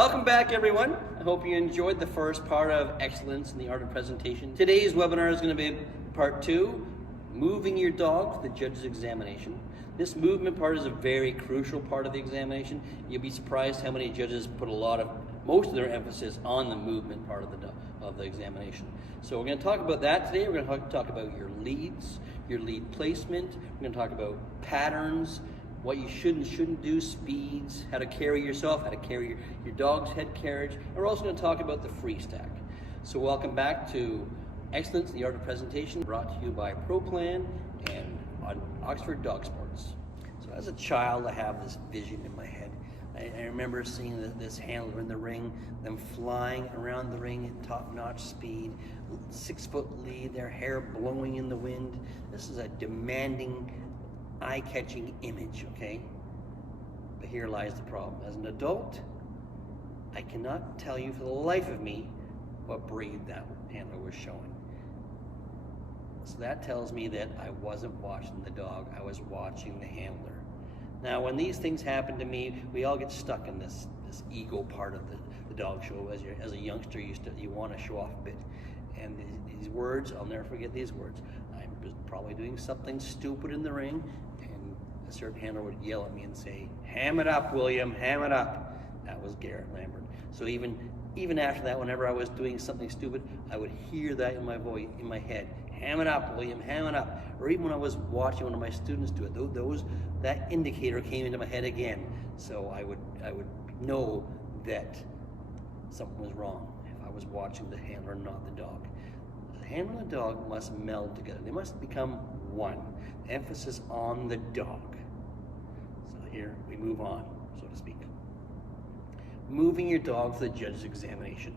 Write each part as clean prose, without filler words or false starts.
Welcome back, everyone. I hope you enjoyed the first part of Excellence in the Art of Presentation. Today's webinar is going to be part 2, moving your dog to the judge's examination. This movement part is a very crucial part of the examination. You'll be surprised how many judges put most of their emphasis on the movement part of the examination. So we're going to talk about that today. We're going to talk about your leads, your lead placement. We're going to talk about patterns, what you should and shouldn't do, speeds, how to carry yourself, how to carry your dog's head carriage, and we're also going to talk about the free stack. So welcome back to Excellence in the Art of Presentation, brought to you by ProPlan and on Oxford Dog Sports. So as a child, I have this vision in my head. I remember seeing this handler in the ring, them flying around the ring at top-notch speed, 6-foot lead, their hair blowing in the wind. This is a demanding, eye-catching image, okay? But here lies the problem. As an adult, I cannot tell you for the life of me what breed that handler was showing. So that tells me that I wasn't watching the dog, I was watching the handler. Now, when these things happen to me, we all get stuck in this ego part of the dog show. As a youngster, you want to show off a bit. And these words, I'll never forget these words. I was probably doing something stupid in the ring, and a certain handler would yell at me and say, "Ham it up, William, ham it up." That was Garrett Lambert. So even after that, whenever I was doing something stupid, I would hear that in my voice, in my head. "Ham it up, William, ham it up." Or even when I was watching one of my students do it, that indicator came into my head again. So I would know that something was wrong if I was watching the handler, not the dog. The handler and the dog must meld together. They must become one. Emphasis on the dog. So here we move on, so to speak. Moving your dog to the judge's examination.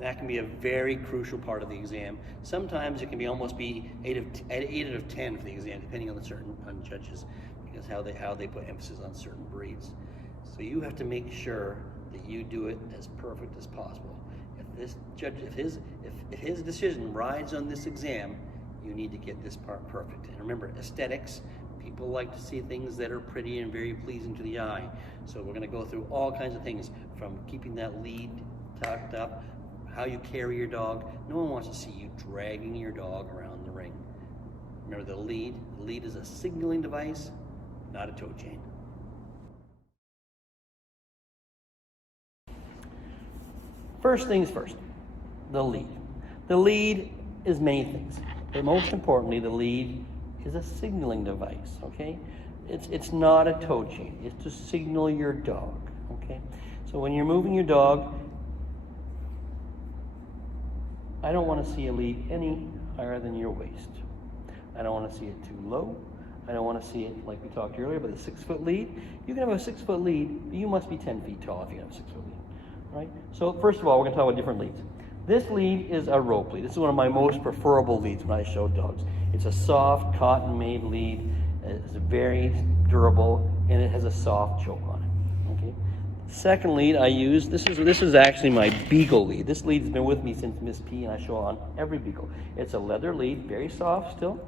That can be a very crucial part of the exam. Sometimes it can almost be 8 out of 10 for the exam, depending on on judges, because how they put emphasis on certain breeds. So you have to make sure that you do it as perfect as possible. If this judge, if his decision rides on this exam, you need to get this part perfect. And remember, aesthetics. People like to see things that are pretty and very pleasing to the eye. So we're going to go through all kinds of things, from keeping that lead tucked up, how you carry your dog. No one wants to see you dragging your dog around the ring. Remember the lead. The lead is a signaling device, not a toe chain. First things first, the lead. The lead is many things, but most importantly, the lead is a signaling device, okay? It's not a toe chain. It's to signal your dog, okay? So when you're moving your dog, I don't want to see a lead any higher than your waist. I don't want to see it too low. I don't want to see it, like we talked earlier, about the 6-foot lead. You can have a 6-foot lead, but you must be 10 feet tall if you have a 6-foot lead, right? So first of all, we're going to talk about different leads. This lead is a rope lead. This is one of my most preferable leads when I show dogs. It's a soft, cotton-made lead. It's very durable, and it has a soft choke on it, okay? Second lead I use, this is actually my Beagle lead. This lead has been with me since Miss P, and I show on every Beagle. It's a leather lead, very soft still,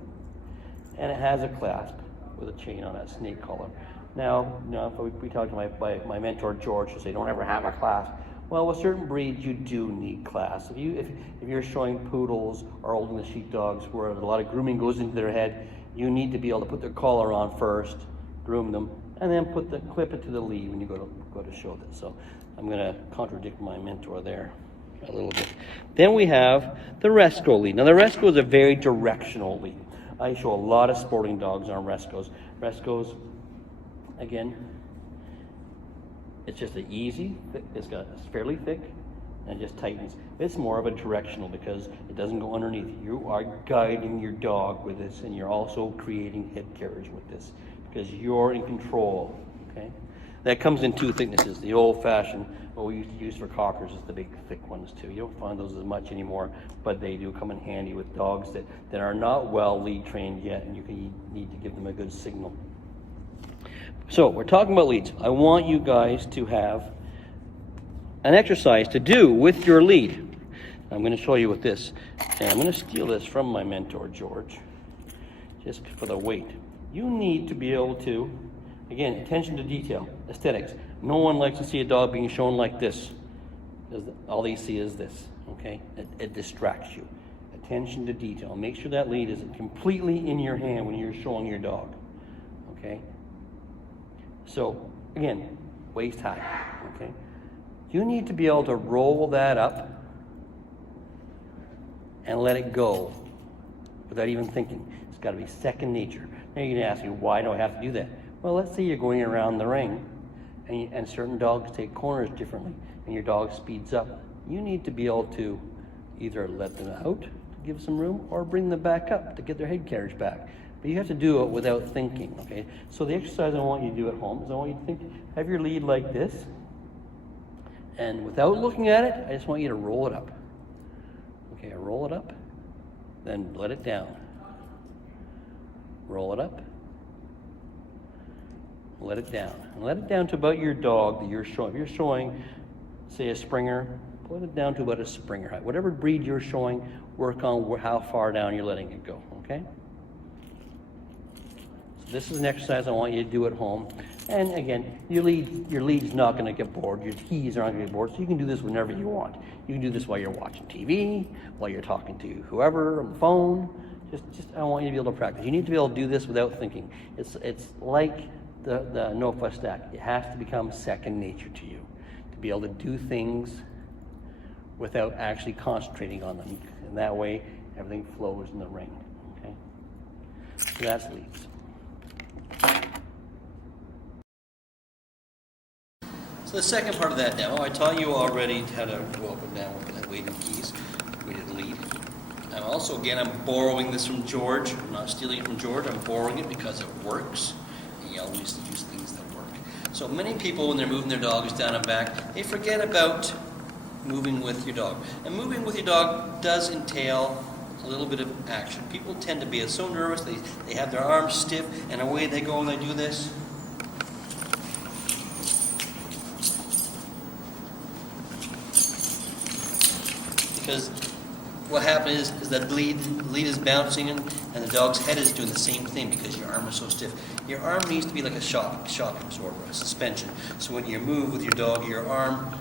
and it has a clasp with a chain on it, snake collar. Now, if we talk to my mentor George, he'll say, "Don't ever have a clasp." Well, with certain breeds, you do need clasp. If you're showing poodles or old English sheepdogs where a lot of grooming goes into their head, you need to be able to put their collar on first, groom them, and then clip it to the lead when you go to show this. So I'm going to contradict my mentor there a little bit. Then we have the Resco lead. Now the Resco is a very directional lead. I show a lot of sporting dogs on Rescos. Rescos, again, it's just an easy, it's fairly thick, and it just tightens. It's more of a directional because it doesn't go underneath. You are guiding your dog with this, and you're also creating head carriage with this because you're in control, okay? That comes in 2 thicknesses. The old-fashioned, what we used to use for cockers, is the big thick ones too. You don't find those as much anymore, but they do come in handy with dogs that are not well lead trained yet, and you need to give them a good signal. So we're talking about leads. I want you guys to have an exercise to do with your lead. I'm going to show you with this. And I'm going to steal this from my mentor, George, just for the weight. You need to be able to, again, attention to detail, aesthetics. No one likes to see a dog being shown like this. because all they see is this, okay? It distracts you. Attention to detail. Make sure that lead is completely in your hand when you're showing your dog, okay? So, again, waist high, okay? You need to be able to roll that up and let it go without even thinking. It's got to be second nature. Now you're going to ask me, why do I have to do that? Well, let's say you're going around the ring and certain dogs take corners differently and your dog speeds up. You need to be able to either let them out to give some room or bring them back up to get their head carriage back. But you have to do it without thinking, okay? So the exercise I want you to do at home is I want you to think, have your lead like this, and without looking at it, I just want you to roll it up. Okay, roll it up, then let it down. Roll it up, let it down. And let it down to about your dog that you're showing. If you're showing, say, a Springer, let it down to about a Springer height. Whatever breed you're showing, work on how far down you're letting it go, okay? So this is an exercise I want you to do at home. And again, your lead's not going to get bored. Your keys aren't going to get bored. So you can do this whenever you want. You can do this while you're watching TV, while you're talking to whoever on the phone. Just I want you to be able to practice. You need to be able to do this without thinking. It's like the no fuss stack. It has to become second nature to you to be able to do things without actually concentrating on them. And that way, everything flows in the ring. Okay. So that's leads. So the second part of that demo, I taught you already how to go up and down with that weighted keys, weighted lead. I'm also, again, I'm borrowing this from George. I'm not stealing it from George, I'm borrowing it because it works. And you always use things that work. So many people, when they're moving their dogs down and back, they forget about moving with your dog. And moving with your dog does entail a little bit of action. People tend to be so nervous, they have their arms stiff, and away they go and they do this. Because what happens is that lead is bouncing and the dog's head is doing the same thing because your arm is so stiff. Your arm needs to be like a shock absorber, a suspension. So when you move with your dog, your arm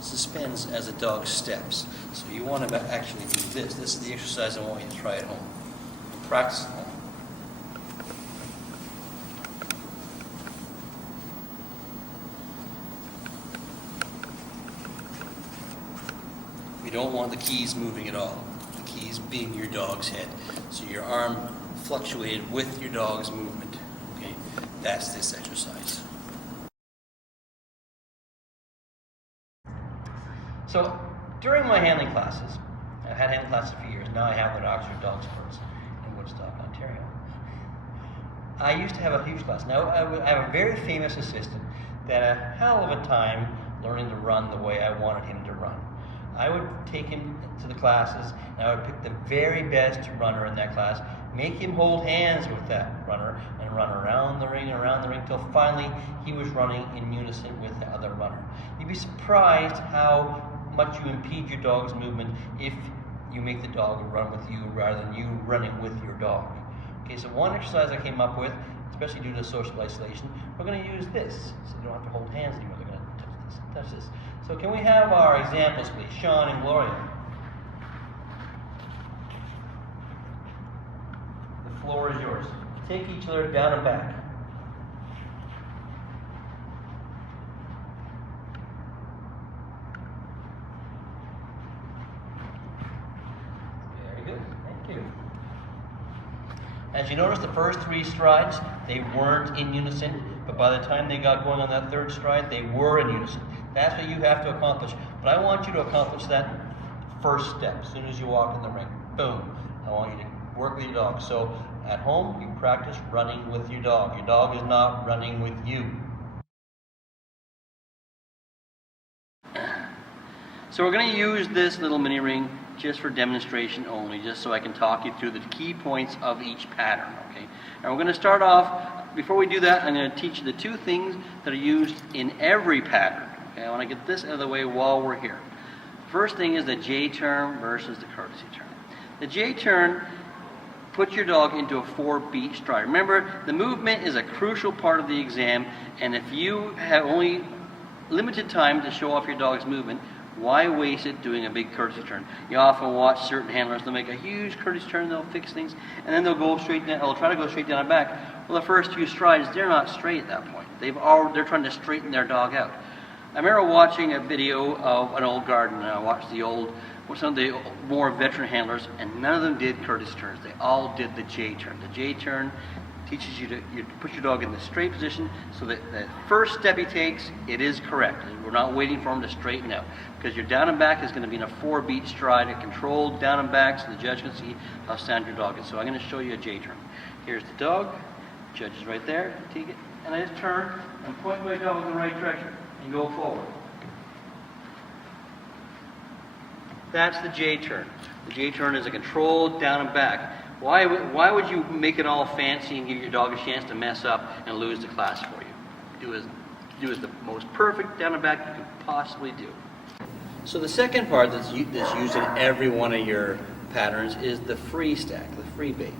suspends as the dog steps. So you want to actually do this. This is the exercise I want you to try at home. Practice at home. You don't want the keys moving at all. The keys being your dog's head. So your arm fluctuated with your dog's movement. Okay, that's this exercise. So during my handling classes, I've had handling classes for years. Now I have them at Oxford Dog Sports in Woodstock, Ontario. I used to have a huge class. Now I have a very famous assistant that had a hell of a time learning to run the way I wanted him to run. I would take him to the classes, and I would pick the very best runner in that class, make him hold hands with that runner, and run around the ring, till finally he was running in unison with the other runner. You'd be surprised how much you impede your dog's movement if you make the dog run with you rather than you running with your dog. Okay, so one exercise I came up with, especially due to social isolation, we're going to use this, so you don't have to hold hands anymore. They're going to touch this. So can we have our examples, please? Sean and Gloria. The floor is yours. Take each other down and back. Very good. Thank you. As you notice, the first 3 strides, they weren't in unison, but by the time they got going on that 3rd stride, they were in unison. That's what you have to accomplish. But I want you to accomplish that first step as soon as you walk in the ring. Boom. I want you to work with your dog. So at home, you practice running with your dog. Your dog is not running with you. So we're going to use this little mini ring just for demonstration only, just so I can talk you through the key points of each pattern, okay? And we're going to start off, before we do that, I'm going to teach you the 2 things that are used in every pattern. Okay, I want to get this out of the way while we're here. First thing is the J turn versus the courtesy turn. The J turn puts your dog into a 4-beat stride. Remember, the movement is a crucial part of the exam, and if you have only limited time to show off your dog's movement, Why waste it doing a big courtesy turn? You often watch certain handlers, they'll make a huge courtesy turn, they'll fix things, and then they'll go straight down, they'll try to go straight down and back. Well, the first few strides, they're not straight at that point. They're trying to straighten their dog out. I remember watching a video of an old garden, and I watched some of the more veteran handlers, and none of them did courtesy turns. They all did the J turn. The J turn teaches you to put your dog in the straight position so that the first step he takes, it is correct. We're not waiting for him to straighten out, because your down and back is going to be in a 4-beat stride, a controlled down and back, so the judge can see how sound your dog is. So I'm going to show you a J turn. Here's the dog, judge is right there, take it, and I just turn and point my dog in the right direction and go forward. That's the J turn. The J turn is a controlled down and back. Why would you make it all fancy and give your dog a chance to mess up and lose the class for you? Do as the most perfect down and back you can possibly do. So the second part that's used in every one of your patterns is the free stack, the free bait.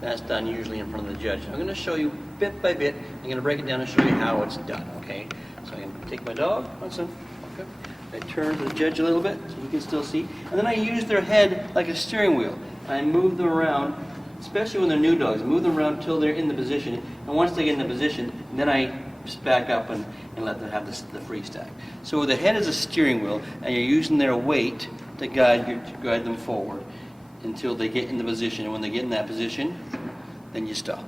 That's done usually in front of the judge. I'm going to show you bit by bit. I'm going to break it down and show you how it's done, okay? So I'm going to take my dog, listen, okay. I turn to the judge a little bit so you can still see. And then I use their head like a steering wheel. I move them around, especially when they're new dogs. I move them around until they're in the position. And once they get in the position, then I just back up and let them have the free stack. So the head is a steering wheel, and you're using their weight to guide them forward until they get in the position. And when they get in that position, then you stop.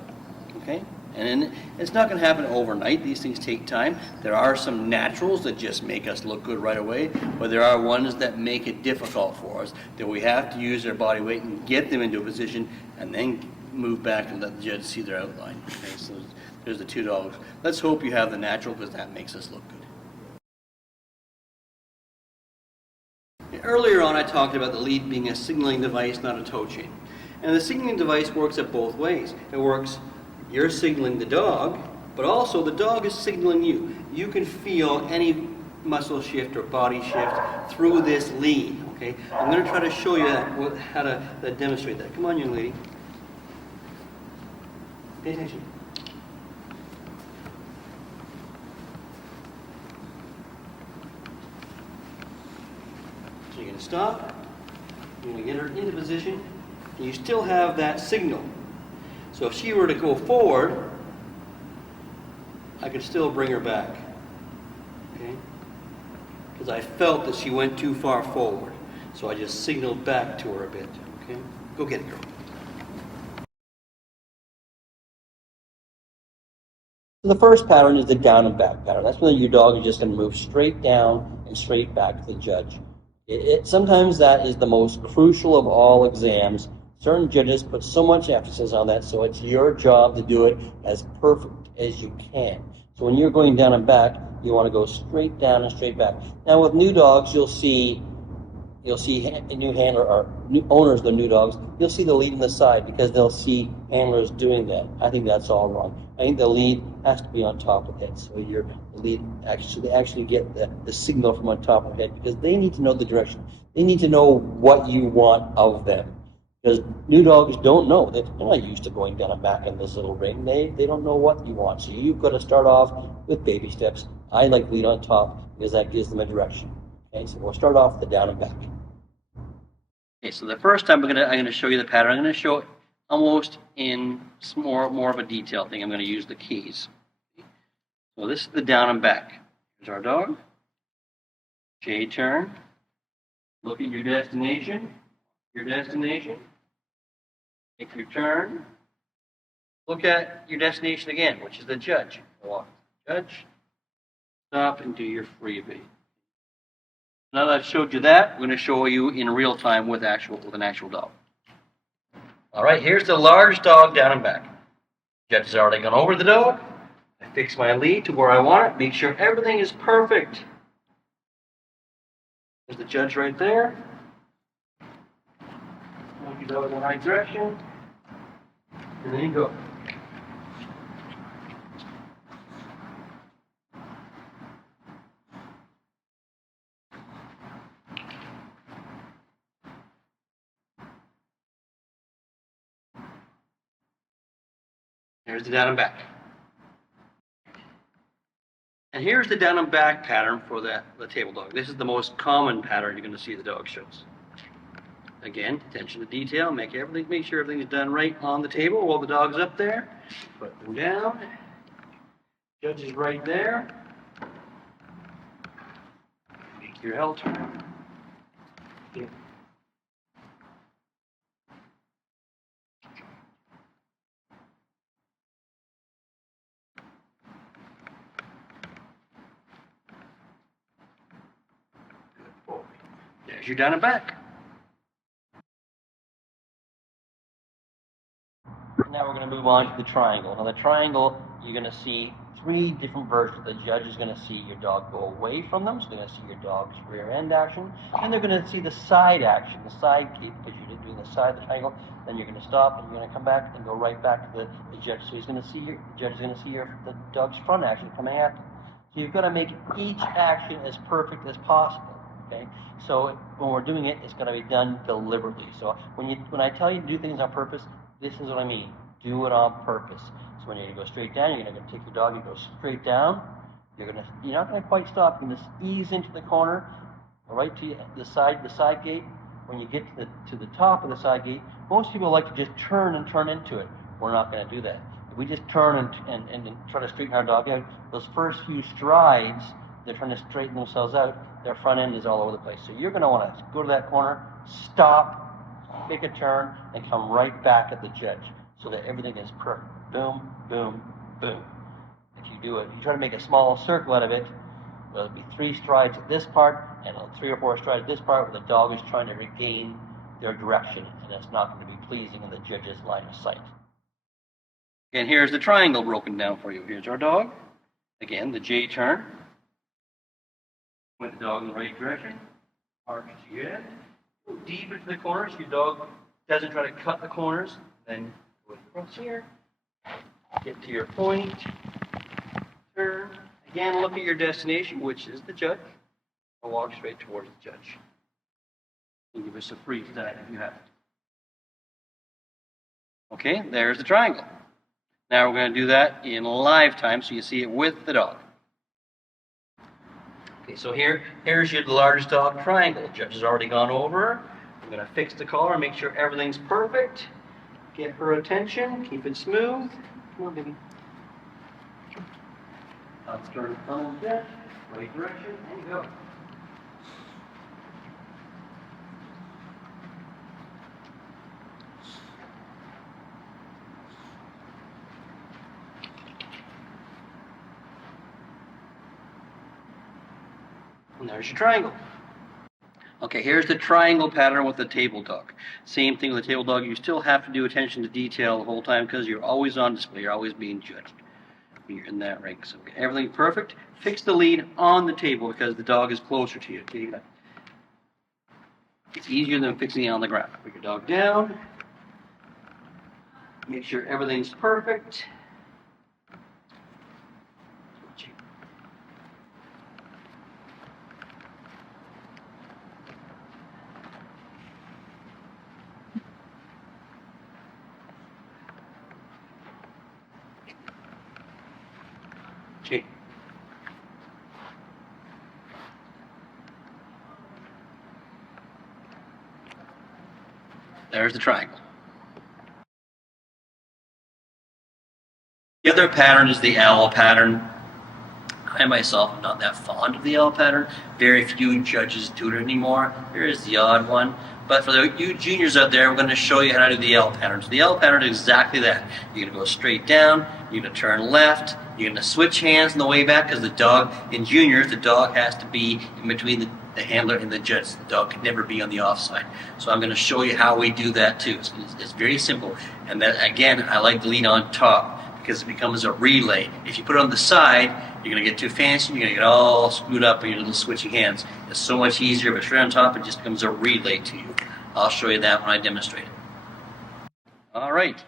Okay? And then it's not going to happen overnight. These things take time. There are some naturals that just make us look good right away, but there are ones that make it difficult for us, that we have to use their body weight and get them into a position and then move back and let the judge see their outline. Okay, so there's the two dogs. Let's hope you have the natural, because that makes us look good. Earlier on I talked about the lead being a signaling device, not a tow chain. And the signaling device works at both ways. It works, you're signaling the dog, but also the dog is signaling you. You can feel any muscle shift or body shift through this lead, okay? I'm going to try to show you how to demonstrate that. Come on, young lady. Pay attention. So you're going to stop, you're going to get her into position, and you still have that signal. So if she were to go forward, I could still bring her back, okay? Because I felt that she went too far forward. So I just signaled back to her a bit, okay? Go get it, girl. So the first pattern is the down and back pattern. That's when your dog is just going to move straight down and straight back to the judge. Sometimes that is the most crucial of all exams. Certain judges put so much emphasis on that, so it's your job to do it as perfect as you can. So when you're going down and back, you want to go straight down and straight back. Now with new dogs, you'll see a new handler or new owners of the new dogs, you'll see the lead in the side because they'll see handlers doing that. I think that's all wrong. I think the lead has to be on top of the head. So the lead actually get the signal from on top of the head, because they need to know the direction. They need to know what you want of them. Because new dogs don't know. They're not used to going down and back in this little ring. They don't know what you want. So you've got to start off with baby steps. I like lead on top because that gives them a direction. Okay, so we'll start off with the down and back. Okay, so the first time I'm going to show you the pattern. I'm going to show it almost in more of a detailed thing. I'm going to use the keys. So this is the down and back. Here's our dog. J turn. Look at your destination. Your destination. Take your turn. Look at your destination again, which is the judge. Walk to the judge. Stop and do your freebie. Now that I've showed you that, I'm going to show you in real time with an actual dog. All right, here's the large dog down and back. Judge has already gone over the dog. I fix my lead to where I want it. Make sure everything is perfect. There's the judge right there. Walk your dog in the right direction. And then you go. There's the down and back. And here's the down and back pattern for the table dog. This is the most common pattern you're going to see the dog shows. Again, attention to detail, make sure everything is done right on the table while the dog's up there. Put them down. Judge is right there. Make your L turn. Here. Good boy. There's your down and back. Now we're going to move on to the triangle. Now the triangle, you're going to see three different versions. The judge is going to see your dog go away from them, so they're going to see your dog's rear end action, and they're going to see the side action, the side kick, because you're doing the side of the triangle. Then you're going to stop and you're going to come back and go right back to the judge. So he's going to see the judge is going to see the dog's front action coming at them. So you've got to make each action as perfect as possible. Okay, so when we're doing it, it's going to be done deliberately. So when I tell you to do things on purpose, this is what I mean. Do it on purpose. So when you're going to go straight down, you're going to take your dog and go straight down. You're not going to quite stop. You're going to ease into the corner, right to the side gate. When you get to the top of the side gate, most people like to just turn into it. We're not going to do that. If we just turn and try to straighten our dog out, those first few strides, they're trying to straighten themselves out, their front end is all over the place. So you're going to want to go to that corner, stop, make a turn, and come right back at the judge so that everything is perfect. Boom, boom, boom. If you try to make a small circle out of it, there'll be 3 strides at this part and 3 or 4 strides at this part where the dog is trying to regain their direction, and that's not going to be pleasing in the judge's line of sight. And here's the triangle broken down for you. Here's our dog. Again, the J turn. Point the dog in the right direction. Arch to your end. Go deep into the corners. Your dog doesn't try to cut the corners. Then go across here. Get to your point. Turn. Again, look at your destination, which is the judge. Or walk straight towards the judge. And give us a brief dive if you have it. Okay, there's the triangle. Now we're going to do that in live time so you see it with the dog. Okay, so here's your largest dog triangle. The judge has already gone over. I'm going to fix the collar and make sure everything's perfect. Get her attention. Keep it smooth. Come on, baby. Let's turn the thumb and judge. Right direction. There you go. And there's your triangle. Okay, here's the triangle pattern with the table dog. Same thing with the table dog. You still have to do attention to detail the whole time because you're always on display. You're always being judged. You're in that ring. So everything's perfect. Fix the lead on the table because the dog is closer to you. Okay? It's easier than fixing it on the ground. Put your dog down. Make sure everything's perfect. Okay. There's the triangle. The other pattern is the L pattern. I myself am not that fond of the L pattern. Very few judges do it anymore. There is the odd one. But for you juniors out there, I'm going to show you how to do the L pattern. So the L pattern is exactly that. You're going to go straight down. You're going to turn left. You're going to switch hands on the way back because the dog, in juniors, the dog has to be in between the handler and the judge. The dog can never be on the offside. So I'm going to show you how we do that too. So it's very simple. And that, again, I like the lead on top because it becomes a relay. If you put it on the side, you're going to get too fancy. You're going to get all screwed up in your little switching hands. It's so much easier, but straight on top, it just becomes a relay to you. I'll show you that when I demonstrate it. All right.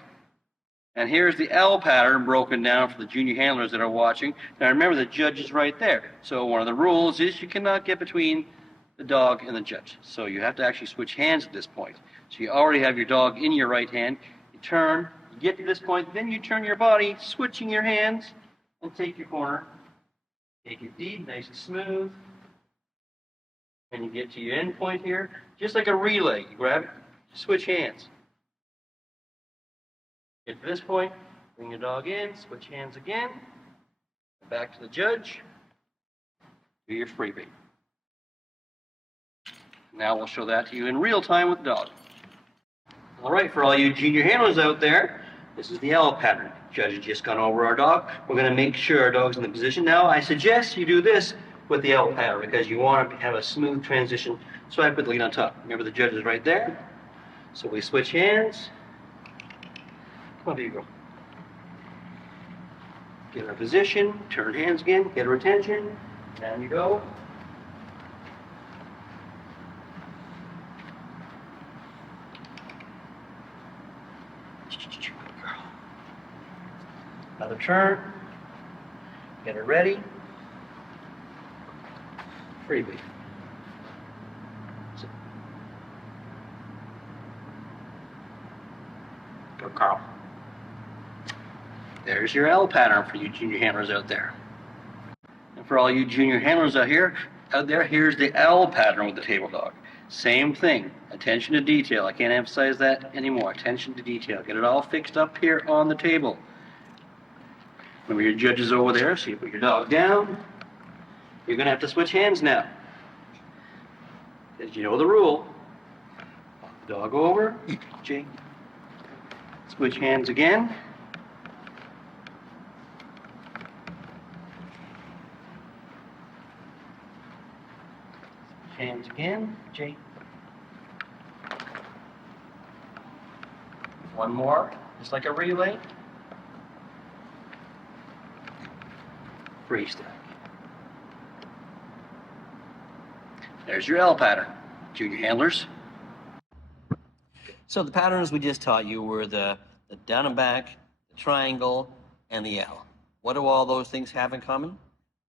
And here's the L pattern broken down for the junior handlers that are watching. Now remember, the judge is right there. So one of the rules is you cannot get between the dog and the judge. So you have to actually switch hands at this point. So you already have your dog in your right hand. You turn, you get to this point, then you turn your body, switching your hands, and take your corner Take it deep, nice and smooth. And you get to your end point here, just like a relay. You grab it, switch hands. Get to this point, bring your dog in, switch hands again. Back to the judge. Do your freebie. Now we'll show that to you in real time with the dog. All right, for all you junior handlers out there, this is the L pattern. Judge has just gone over our dog. We're going to make sure our dog's in the position. Now, I suggest you do this with the L pattern because you want to have a smooth transition. So I put the lead on top. Remember, the judge is right there. So we switch hands. Come on, there you go. Get our position, turn hands again, get her attention. Down you go. Good girl. Another turn. Get her ready. Freebie. Go, Carl. There's your L pattern for you junior handlers out there. And for all you junior handlers out there, here's the L pattern with the table dog. Same thing. Attention to detail. I can't emphasize that anymore. Attention to detail. Get it all fixed up here on the table. Remember your judge is over there, so you put your dog down. You're going to have to switch hands now. As you know the rule. Dog over. Jake. Switch hands again. Hands again, Jake. One more, just like a relay. Free stack. There's your L pattern, junior handlers. So the patterns we just taught you were the down and back, the triangle, and the L. What do all those things have in common?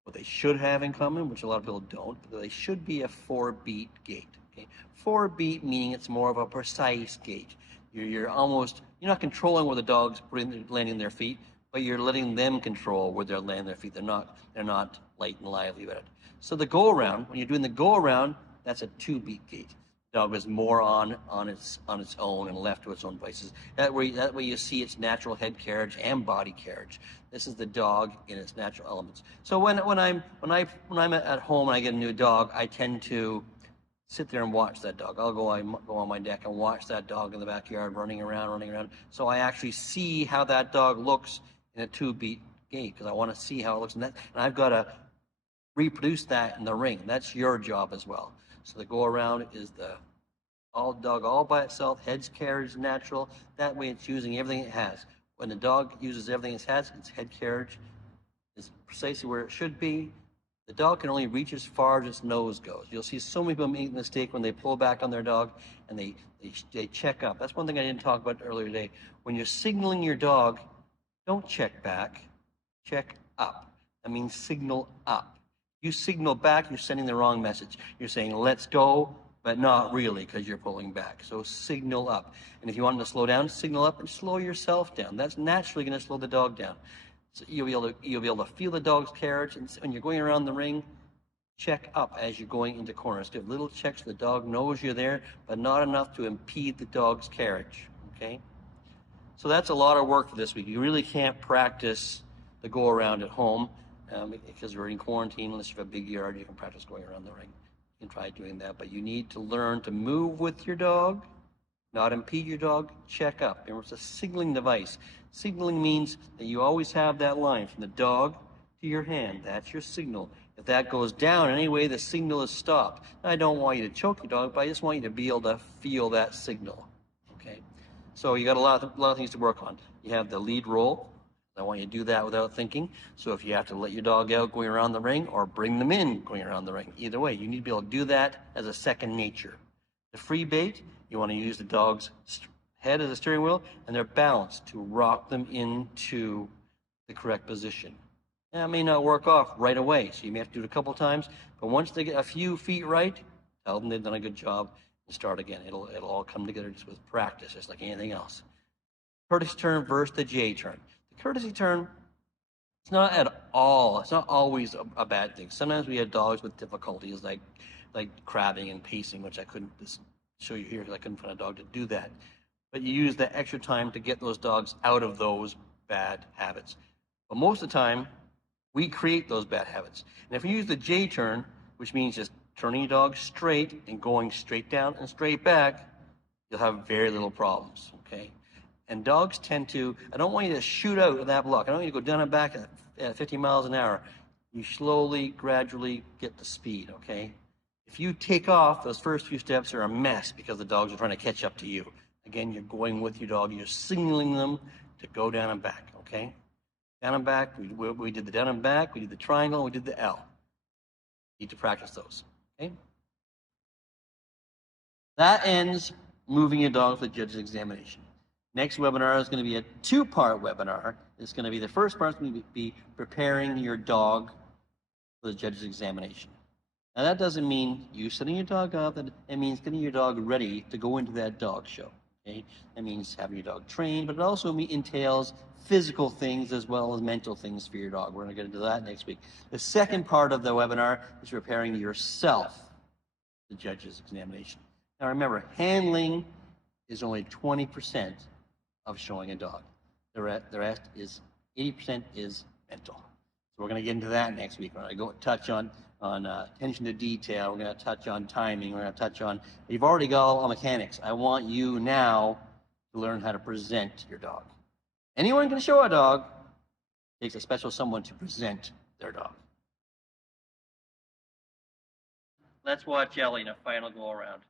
What they should have in common, which a lot of people don't, but they should be a 4-beat gait. Okay? 4-beat meaning it's more of a precise gait. You're not controlling where the dog's landing their feet, but you're letting them control where they're landing their feet. They're not light and lively about it. So the go around, when you're doing the go around, that's a 2-beat gait. The dog is more on its own and left to its own devices. That way you see its natural head carriage and body carriage. This is the dog in its natural elements. So when I'm at home and I get a new dog, I tend to sit there and watch that dog. I'll go on my deck and watch that dog in the backyard running around. So I actually see how that dog looks in a 2-beat gait because I want to see how it looks. And I've got to reproduce that in the ring. That's your job as well. So the go around is the dog all by itself, head's carriage natural. That way it's using everything it has. When the dog uses everything it has, its head carriage is precisely where it should be. The dog can only reach as far as its nose goes. You'll see so many people make the mistake when they pull back on their dog and they check up. That's one thing I didn't talk about earlier today. When you're signaling your dog, don't check back, check up. That means signal up. You signal back, you're sending the wrong message. You're saying, let's go, but not really because you're pulling back. So signal up. And if you want them to slow down, signal up and slow yourself down. That's naturally going to slow the dog down. So you'll be able to feel the dog's carriage. And when you're going around the ring, check up as you're going into corners. Give little checks so the dog knows you're there, but not enough to impede the dog's carriage. Okay? So that's a lot of work for this week. You really can't practice the go around at home. Because we're in quarantine, unless you have a big yard, you can practice going around the ring. You can try doing that, but you need to learn to move with your dog, not impede your dog, check up. Remember, it's a signaling device. Signaling means that you always have that line from the dog to your hand. That's your signal. If that goes down anyway, the signal is stopped. I don't want you to choke your dog, but I just want you to be able to feel that signal. Okay? So you got a lot of things to work on. You have the lead roll. I want you to do that without thinking. So if you have to let your dog out going around the ring or bring them in going around the ring, either way, you need to be able to do that as a second nature. The free bait, you want to use the dog's head as a steering wheel and their balance to rock them into the correct position. That may not work off right away, so you may have to do it a couple times, but once they get a few feet right, tell them they've done a good job and start again. It'll all come together just with practice, just like anything else. Courtesy turn versus the J turn. Courtesy turn, it's not it's not always a bad thing. Sometimes we have dogs with difficulties like crabbing and pacing, which I couldn't just show you here because I couldn't find a dog to do that. But you use that extra time to get those dogs out of those bad habits. But most of the time, we create those bad habits. And if you use the J turn, which means just turning your dog straight and going straight down and straight back, you'll have very little problems, okay? And dogs tend to, I don't want you to shoot out of that block. I don't want you to go down and back at 50 miles an hour. You slowly, gradually get the speed, okay? If you take off, those first few steps are a mess because the dogs are trying to catch up to you. Again, you're going with your dog. You're signaling them to go down and back, okay? Down and back, we did the down and back, we did the triangle, we did the L. You need to practice those, okay? That ends moving your dog for the judge's examination. Next webinar is going to be a two-part webinar. It's going to be, the first part is going to be preparing your dog for the judge's examination. Now that doesn't mean you setting your dog up, it means getting your dog ready to go into that dog show. Okay? That means having your dog trained, but it also entails physical things as well as mental things for your dog. We're going to get into that next week. The second part of the webinar is preparing yourself for the judge's examination. Now remember, handling is only 20% of showing a dog. The rest is 80% is mental. So we're going to get into that next week. We're going to go touch on attention to detail. We're going to touch on timing. We're going to touch on, you've already got all mechanics. I want you now to learn how to present your dog. Anyone can show a dog. It takes a special someone to present their dog. Let's watch Ellie in a final go around.